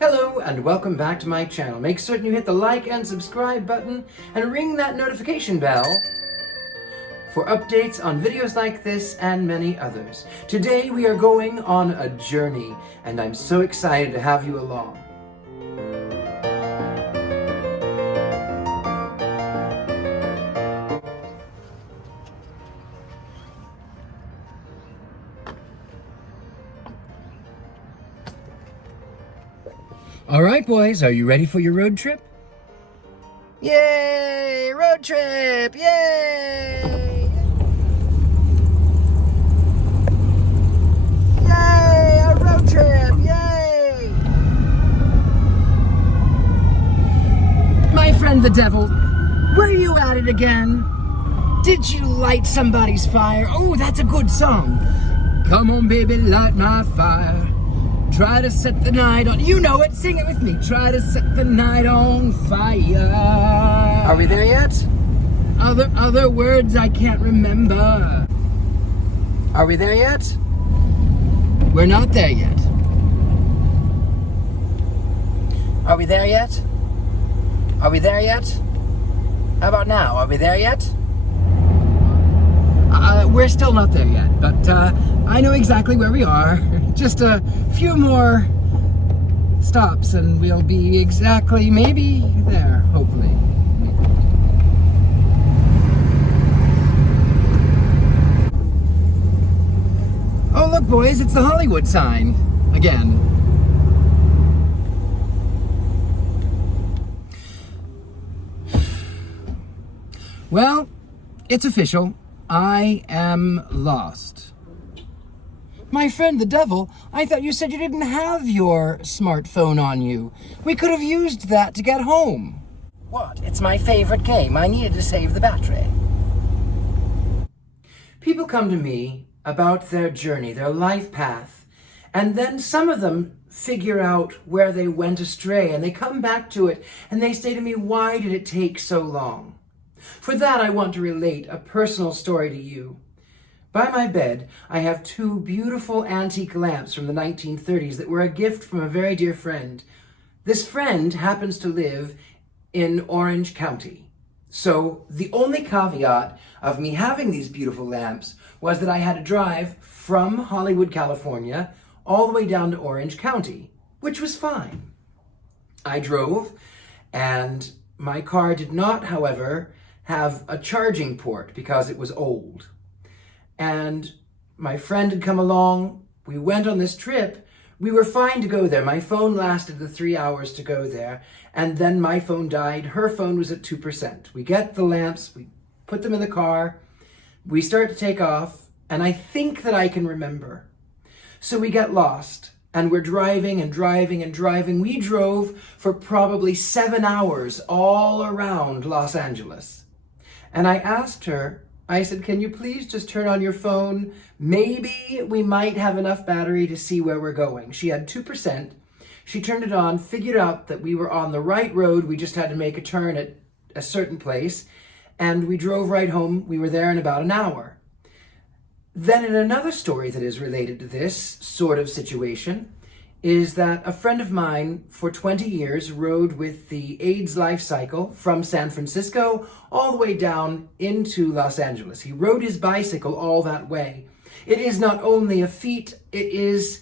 Hello and welcome back to my channel. Make certain you hit the like and subscribe button and ring that notification bell for updates on videos like this and many others. Today we are going on a journey and I'm so excited to have you along. All right, boys, are you ready for your road trip? Yay! Road trip! Yay! Yay! A road trip! Yay! My friend the devil, were you at it again? Did you light somebody's fire? Oh, that's a good song. Come on, baby, light my fire. Try to set the night on... You know it, sing it with me. Try to set the night on fire. Are we there yet? Other words I can't remember. Are we there yet? We're not there yet. Are we there yet? Are we there yet? How about now? Are we there yet? We're still not there yet, but I know exactly where we are. Just a few more stops and we'll be exactly, maybe there, hopefully. Oh look boys, it's the Hollywood sign again. Well, it's official. I am lost. My friend the devil, I thought you said you didn't have your smartphone on you. We could have used that to get home. What? It's my favorite game. I needed to save the battery. People come to me about their journey, their life path, and then some of them figure out where they went astray and they come back to it and they say to me, why did it take so long? For that, I want to relate a personal story to you. By my bed, I have two beautiful antique lamps from the 1930s that were a gift from a very dear friend. This friend happens to live in Orange County. So the only caveat of me having these beautiful lamps was that I had to drive from Hollywood, California, all the way down to Orange County, which was fine. I drove, and my car did not, however, have a charging port because it was old. And my friend had come along, we went on this trip, we were fine to go there. My phone lasted the 3 hours to go there, and then my phone died, her phone was at 2%. We get the lamps, we put them in the car, we start to take off, and I think that I can remember. So we get lost, and we're driving and driving and driving. We drove for probably 7 hours all around Los Angeles. And I asked her, I said, can you please just turn on your phone? Maybe we might have enough battery to see where we're going. She had 2%. She turned it on, figured out that we were on the right road. We just had to make a turn at a certain place. And we drove right home. We were there in about an hour. Then in another story that is related to this sort of situation is that a friend of mine for 20 years rode with the AIDS life cycle from San Francisco all the way down into Los Angeles. He rode his bicycle all that way. It is not only a feat, it is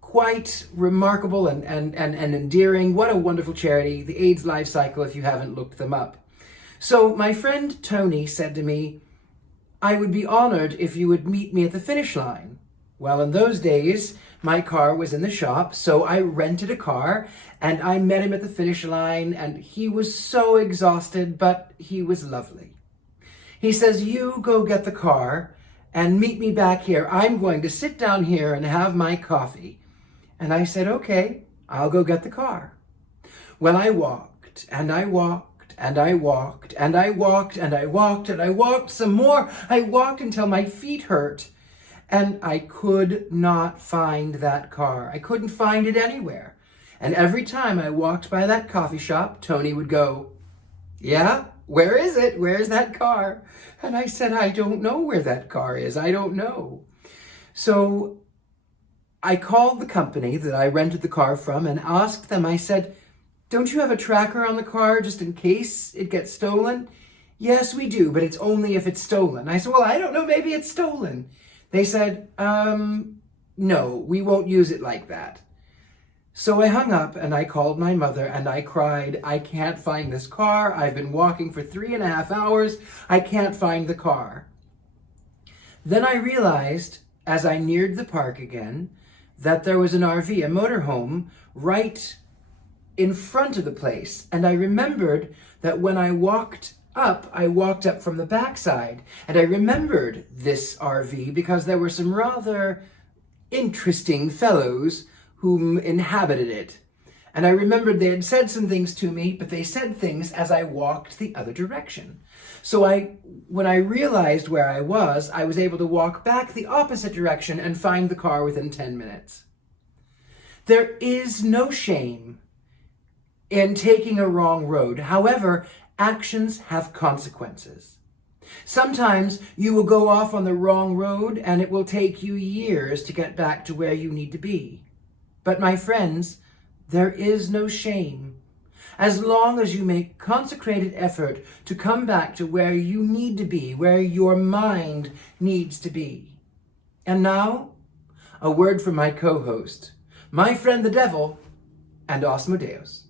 quite remarkable and endearing. What a wonderful charity, the AIDS life cycle, if you haven't looked them up. So my friend Tony said to me, I would be honored if you would meet me at the finish line. Well, in those days, my car was in the shop, so I rented a car and I met him at the finish line and he was so exhausted, but he was lovely. He says, you go get the car and meet me back here. I'm going to sit down here and have my coffee. And I said, okay, I'll go get the car. Well, I walked and I walked and I walked and I walked and I walked and I walked some more. I walked until my feet hurt. And I could not find that car. I couldn't find it anywhere. And every time I walked by that coffee shop, Tony would go, yeah, where is it? Where's that car? And I said, I don't know where that car is. I don't know. So I called the company that I rented the car from and asked them, I said, don't you have a tracker on the car just in case it gets stolen? Yes, we do, but it's only if it's stolen. I said, well, I don't know, maybe it's stolen. They said, no, we won't use it like that. So I hung up and I called my mother and I cried, I can't find this car. I've been walking for 3.5 hours. I can't find the car. Then I realized, as I neared the park again, that there was an RV, a motorhome, right in front of the place. And I remembered that when I walked up from the backside. And I remembered this RV because there were some rather interesting fellows who inhabited it. And I remembered they had said some things to me, but they said things as I walked the other direction. So when I realized where I was able to walk back the opposite direction and find the car within 10 minutes. There is no shame in taking a wrong road. However, actions have consequences. Sometimes you will go off on the wrong road and it will take you years to get back to where you need to be. But my friends, there is no shame. As long as you make consecrated effort to come back to where you need to be, where your mind needs to be. And now, a word from my co-host, my friend the devil, and Asmodeus.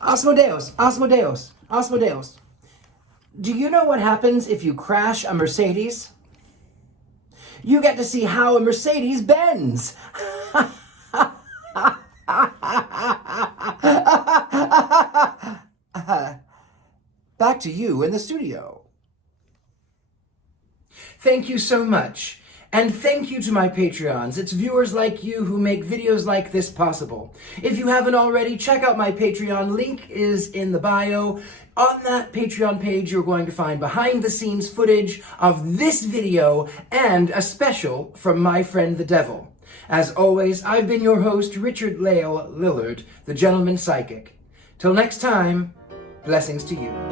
Asmodeus. Do you know what happens if you crash a Mercedes? You get to see how a Mercedes bends. Back to you in the studio. Thank you so much. And thank you to my Patreons. It's viewers like you who make videos like this possible. If you haven't already, check out my Patreon. Link is in the bio. On that Patreon page, you're going to find behind-the-scenes footage of this video and a special from my friend the devil. As always, I've been your host, Richard-Lael Lillard, the Gentleman Psychic. Till next time, blessings to you.